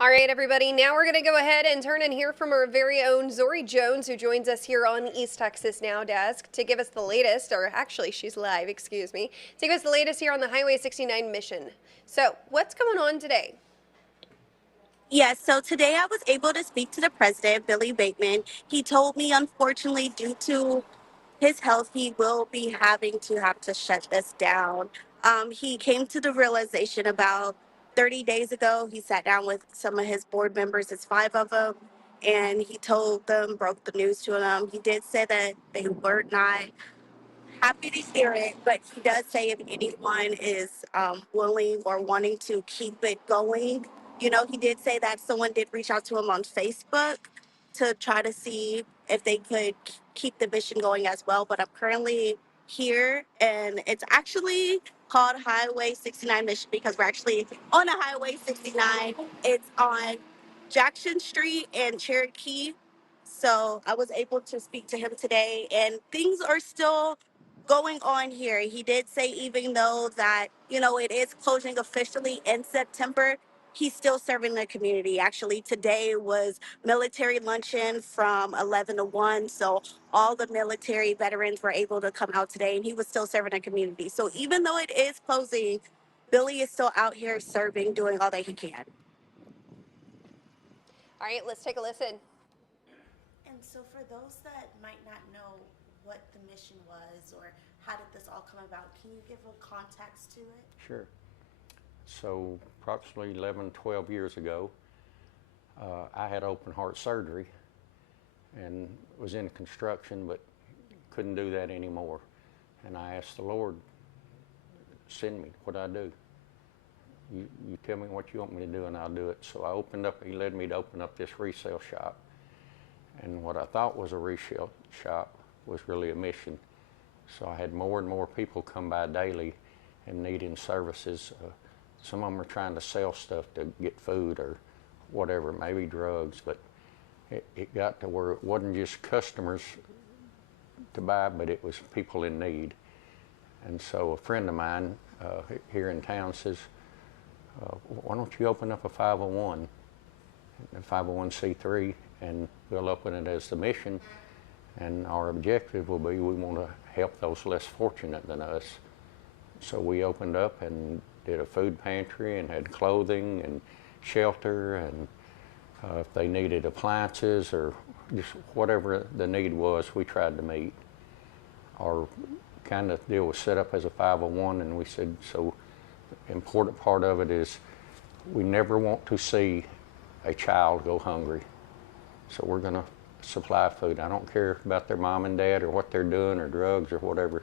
All right, everybody. Now we're going to go ahead and turn and hear from our very own Zori Jones, who joins us here on East Texas Now Desk to give us the latest, or actually, she's live, excuse me, to give us the latest here on the Highway 69 mission. So, what's going on today? Yes, so today I was able to speak to the president, Billy Bateman. He told me, unfortunately, due to his health, he will be having to have to shut this down. He came to the realization about 30 days ago. He sat down with some of his board members, it's five of them, and he told them, broke the news to them. He did say that they were not happy to hear it, but he does say if anyone is willing or wanting to keep it going, he did say that someone did reach out to him on Facebook to try to see if they could keep the mission going as well. But I'm currently here, and it's actually called Highway 69 Mission because we're actually on a Highway 69. It's on Jackson Street and Cherokee. So I was able to speak to him today, and things are still going on here. He did say even though that, it is closing officially in September, he's still serving the community. Actually, today was military luncheon from 11 to 1. So all the military veterans were able to come out today, and he was still serving the community. So even though it is closing, Billy is still out here serving, doing all that he can. All right, let's take a listen. And so, for those that might not know what the mission was or how did this all come about, can you give a context to it? Sure. So approximately 11, 12 years ago, I had open heart surgery and was in construction, but couldn't do that anymore. And I asked the Lord, send me, what I do. You tell me what you want me to do and I'll do it. So he led me to open up this resale shop. And what I thought was a resale shop was really a mission. So I had more and more people come by daily and needing services. Some of them are trying to sell stuff to get food or whatever, maybe drugs, but it got to where it wasn't just customers to buy, but it was people in need. And so a friend of mine here in town says, why don't you open up a 501c3, and we'll open it as the mission, and our objective will be we want to help those less fortunate than us. So we opened up and did a food pantry and had clothing and shelter, and if they needed appliances or just whatever the need was, we tried to meet. Our kind of deal was set up as a 501, and we said, so the important part of it is we never want to see a child go hungry. So we're going to supply food. I don't care about their mom and dad or what they're doing or drugs or whatever.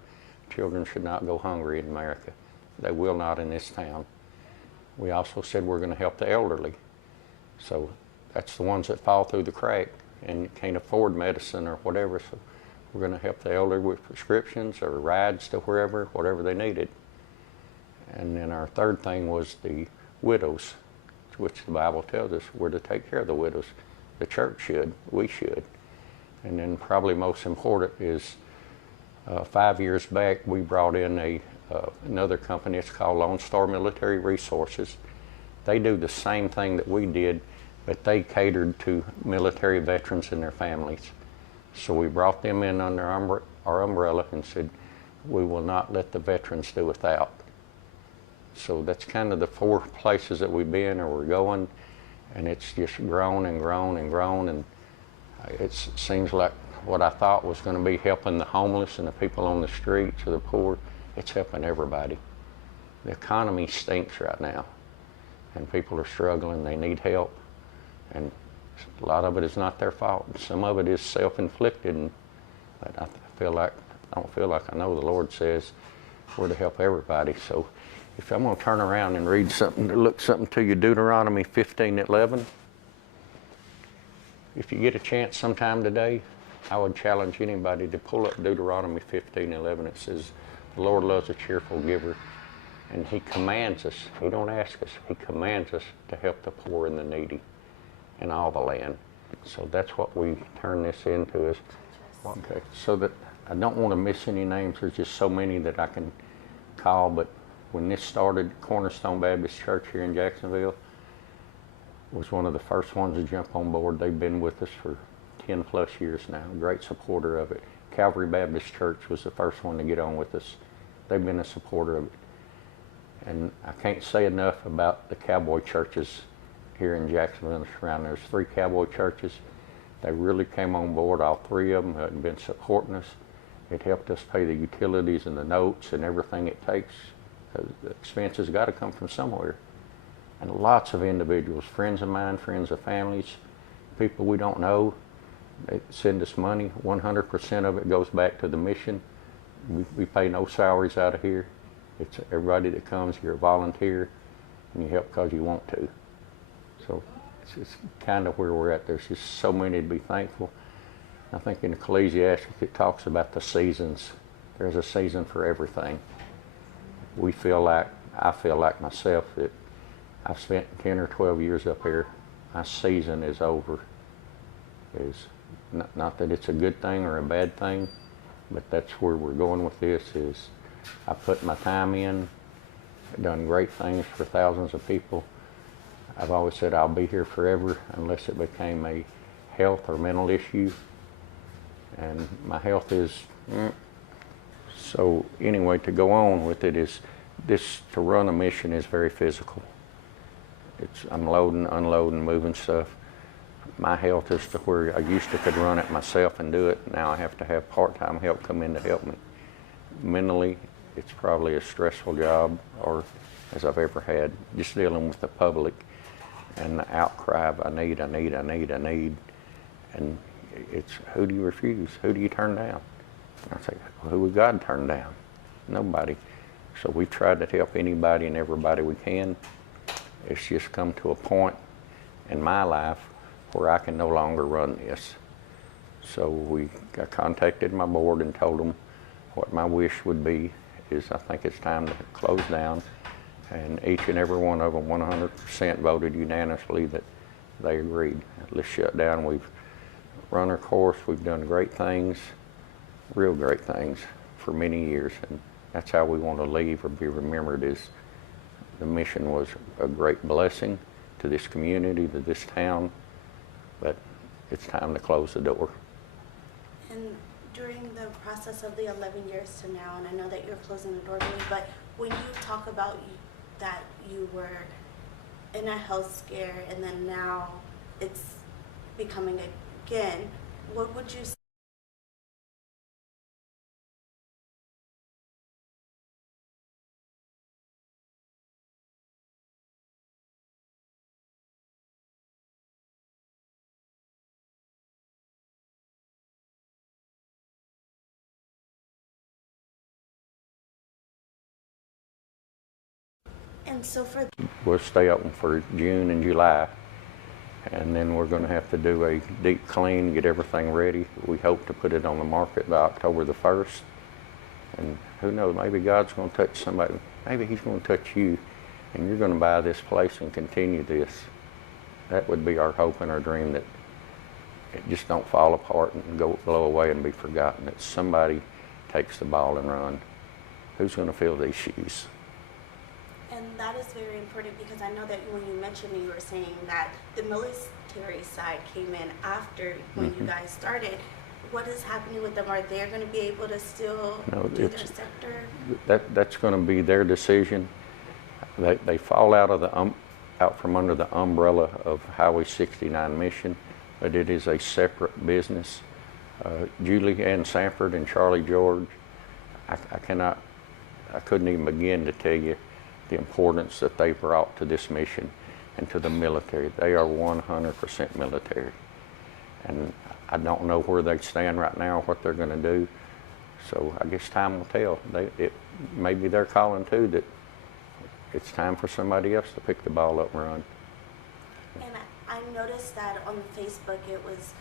Children should not go hungry in America. They will not in this town. We also said we're going to help the elderly. So that's the ones that fall through the crack and can't afford medicine or whatever. So we're going to help the elderly with prescriptions or rides to wherever, whatever they needed. And then our third thing was the widows, which the Bible tells us we're to take care of the widows. The church should, we should. And then probably most important is 5 years back we brought in another company. It's called Lone Star Military Resources. They do the same thing that we did, but they catered to military veterans and their families. So we brought them in under our umbrella and said, we will not let the veterans do without. So that's kind of the 4 places that we've been or we're going, and it's just grown and grown and grown, and it seems like what I thought was going to be helping the homeless and the people on the streets or the poor, it's helping everybody. The economy stinks right now, and people are struggling, they need help, and a lot of it is not their fault. Some of it is self-inflicted, and I don't feel like I know the Lord says we're to help everybody. So if I'm going to turn around and read something to you, Deuteronomy 15:11. If you get a chance sometime today, I would challenge anybody to pull up Deuteronomy 15:11. It says, the Lord loves a cheerful giver, and He commands us. He don't ask us. He commands us to help the poor and the needy in all the land. So that's what we turn this into. Okay, so that I don't want to miss any names. There's just so many that I can call, but when this started, Cornerstone Baptist Church here in Jacksonville, was one of the first ones to jump on board. They've been with us for 10 plus years now, great supporter of it. Calvary Baptist Church was the first one to get on with us. They've been a supporter of it. And I can't say enough about the cowboy churches here in Jacksonville and the surrounding. There's 3 cowboy churches. They really came on board, all 3 of them have been supporting us. It helped us pay the utilities and the notes and everything it takes. The expenses got to come from somewhere. And lots of individuals, friends of mine, friends of families, people we don't know, they send us money. 100% of it goes back to the mission. We pay no salaries out of here. It's everybody that comes, you're a volunteer, and you help because you want to. So it's kind of where we're at. There's just so many to be thankful. I think in Ecclesiastes it talks about the seasons. There's a season for everything. I feel like myself that I've spent 10 or 12 years up here. My season is over. Is not that it's a good thing or a bad thing, but that's where we're going with this. Is I put my time in, done great things for thousands of people. I've always said I'll be here forever unless it became a health or mental issue. And my health is, so anyway, to go on with it is, to run a mission is very physical. I'm loading, unloading, moving stuff. My health is to where I used to could run it myself and do it. Now I have to have part-time help come in to help me. Mentally, it's probably a stressful job, or as I've ever had, just dealing with the public and the outcry of I need. And it's, who do you refuse? Who do you turn down? I say, well, who would God turn down? Nobody. So we've tried to help anybody and everybody we can. It's just come to a point in my life where I can no longer run this. So I contacted my board and told them what my wish would be is I think it's time to close down. And each and every one of them 100% voted unanimously that they agreed. Let's shut down. We've run our course. We've done great things, real great things for many years. And that's how we want to leave or be remembered, is the mission was a great blessing to this community, to this town, but it's time to close the door. And during the process of the 11 years to now, and I know that you're closing the door, but when you talk about that you were in a health scare and then now it's becoming again, what would you say? And so for We'll stay open for June and July, and then we're going to have to do a deep clean, get everything ready. We hope to put it on the market by October the 1st. And who knows, maybe God's going to touch somebody. Maybe he's going to touch you, and you're going to buy this place and continue this. That would be our hope and our dream, that it just don't fall apart and blow away and be forgotten. That somebody takes the ball and run. Who's going to fill these shoes? And that is very important, because I know that when you mentioned me, you were saying that the military side came in after when you guys started. What is happening with them? Are they going to be able to still do their sector? That's going to be their decision. They fall out of out from under the umbrella of Highway 69 mission, but it is a separate business. Julie Ann Sanford and Charlie George, I couldn't even begin to tell you the importance that they brought to this mission and to the military. They are 100% military. And I don't know where they stand right now, what they're going to do. So I guess time will tell. Maybe they're calling too, that it's time for somebody else to pick the ball up and run. And I noticed that on Facebook, it was,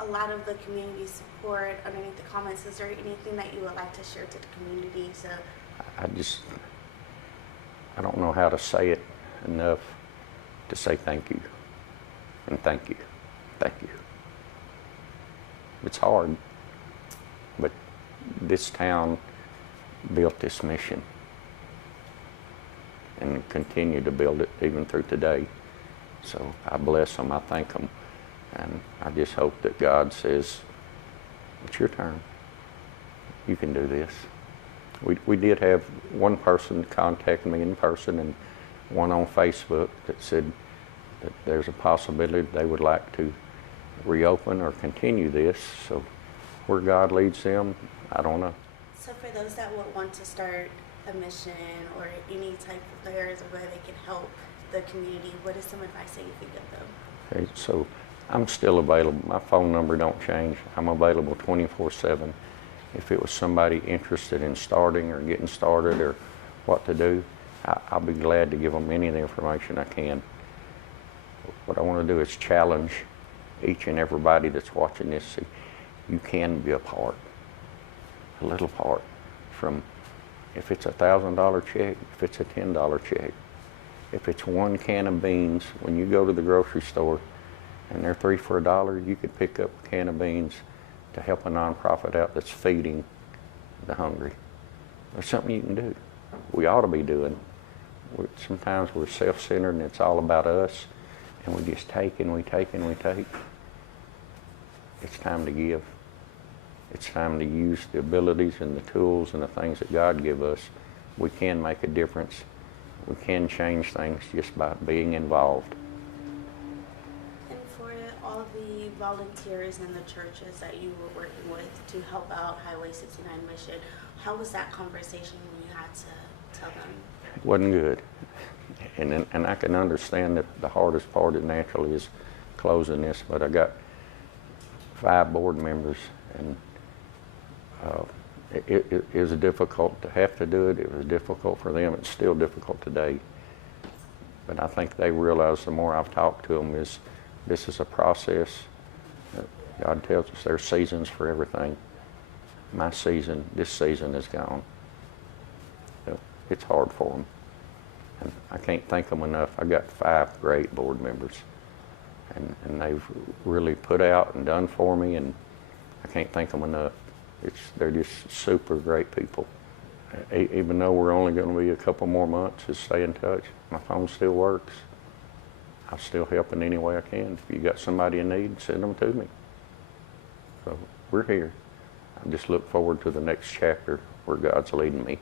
a lot of the community support underneath the comments. Is there anything that you would like to share to the community? I don't know how to say it enough to say thank you, and thank you, thank you. It's hard, but this town built this mission and continue to build it even through today. So I bless them, I thank them, and I just hope that God says, it's your turn. You can do this. We did have one person contact me in person and one on Facebook that said that there's a possibility they would like to reopen or continue this. So where God leads them, I don't know. So for those that would want to start a mission or any type of areas where they can help the community, what is some advice that you can give them? Okay, so I'm still available. My phone number don't change. I'm available 24/7. If it was somebody interested in starting or getting started or what to do, I'll be glad to give them any of the information I can. What I want to do is challenge each and everybody that's watching this. See, you can be a part, a little part, from if it's $1,000 check, if it's a $10 check, if it's one can of beans. When you go to the grocery store and they're 3 for $1, you could pick up a can of beans to help a nonprofit out that's feeding the hungry. There's something you can do. We ought to be doing. Sometimes we're self-centered and it's all about us, and we just take and we take and we take. It's time to give. It's time to use the abilities and the tools and the things that God give us. We can make a difference. We can change things just by being involved. And for all of the volunteers and the churches that you were working with to help out Highway 69 Mission, how was that conversation when you had to tell them? It wasn't good. And I can understand that the hardest part it naturally is closing this, but I got 5 board members, and it was difficult to have to do it. It was difficult for them. It's still difficult today. But I think they realize the more I've talked to them is this is a process. God tells us there's seasons for everything. My season, this season is gone. It's hard for them. And I can't thank them enough. I got 5 great board members. And they've really put out and done for me, and I can't thank them enough. They're just super great people. Even though we're only going to be a couple more months, just stay in touch. My phone still works. I'll still help in any way I can. If you got somebody in need, send them to me. So we're here. I just look forward to the next chapter where God's leading me.